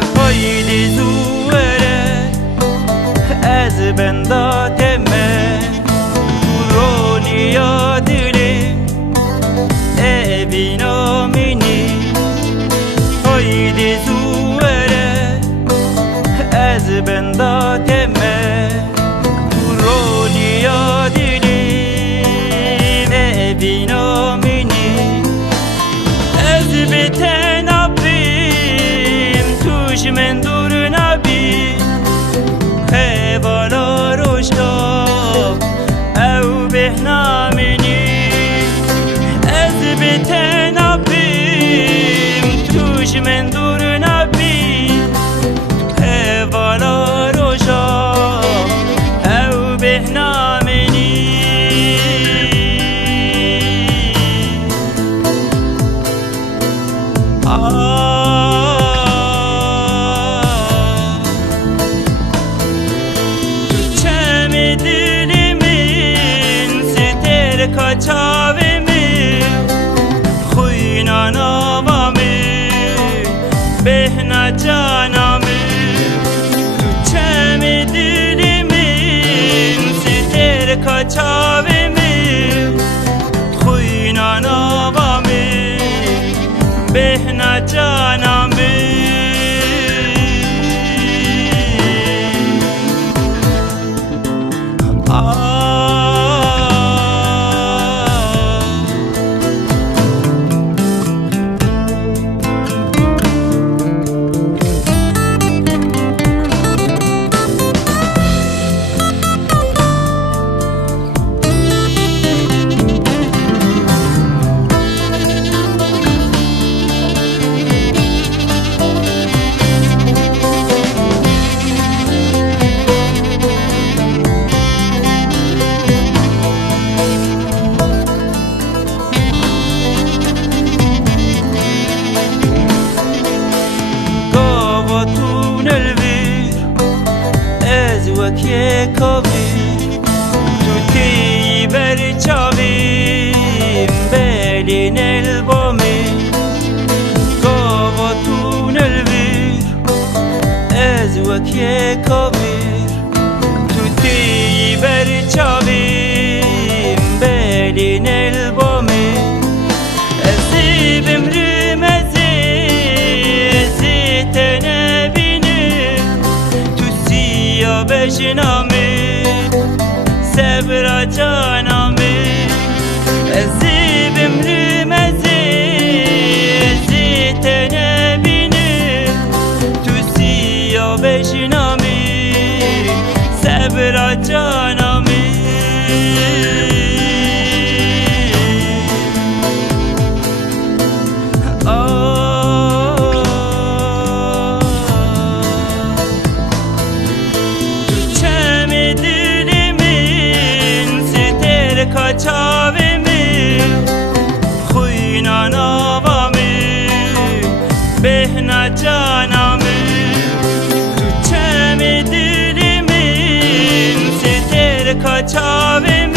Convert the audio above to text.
haydi zuwere ez bendateme roniya dilim evina mini haydi zuwere ez bendateme roniya dilim evina mini ez beten abim tuş men durun abi hevala roşta ev behnamini ez beten abim tuş men durun abi hevala roşta ev behnamini kaçavimi khuyna namami behna canami çemi dilimin siter kaçavimi khuyna namami behna canami وکی کبیر تو تی بر چاویم بلین البامی گاواتون الویر از وکی کبیر تو تی بر چاویم بلین البامی ازیبم رمزی ازیت نبینی تو سیا بشنامی صبر جانامی ازیبم رمزی ازیت نبینی تو سیا بشنامی صبر جانامی kaçavimi khuyna namami behna canami tu çemi dilimin siter kaçavimi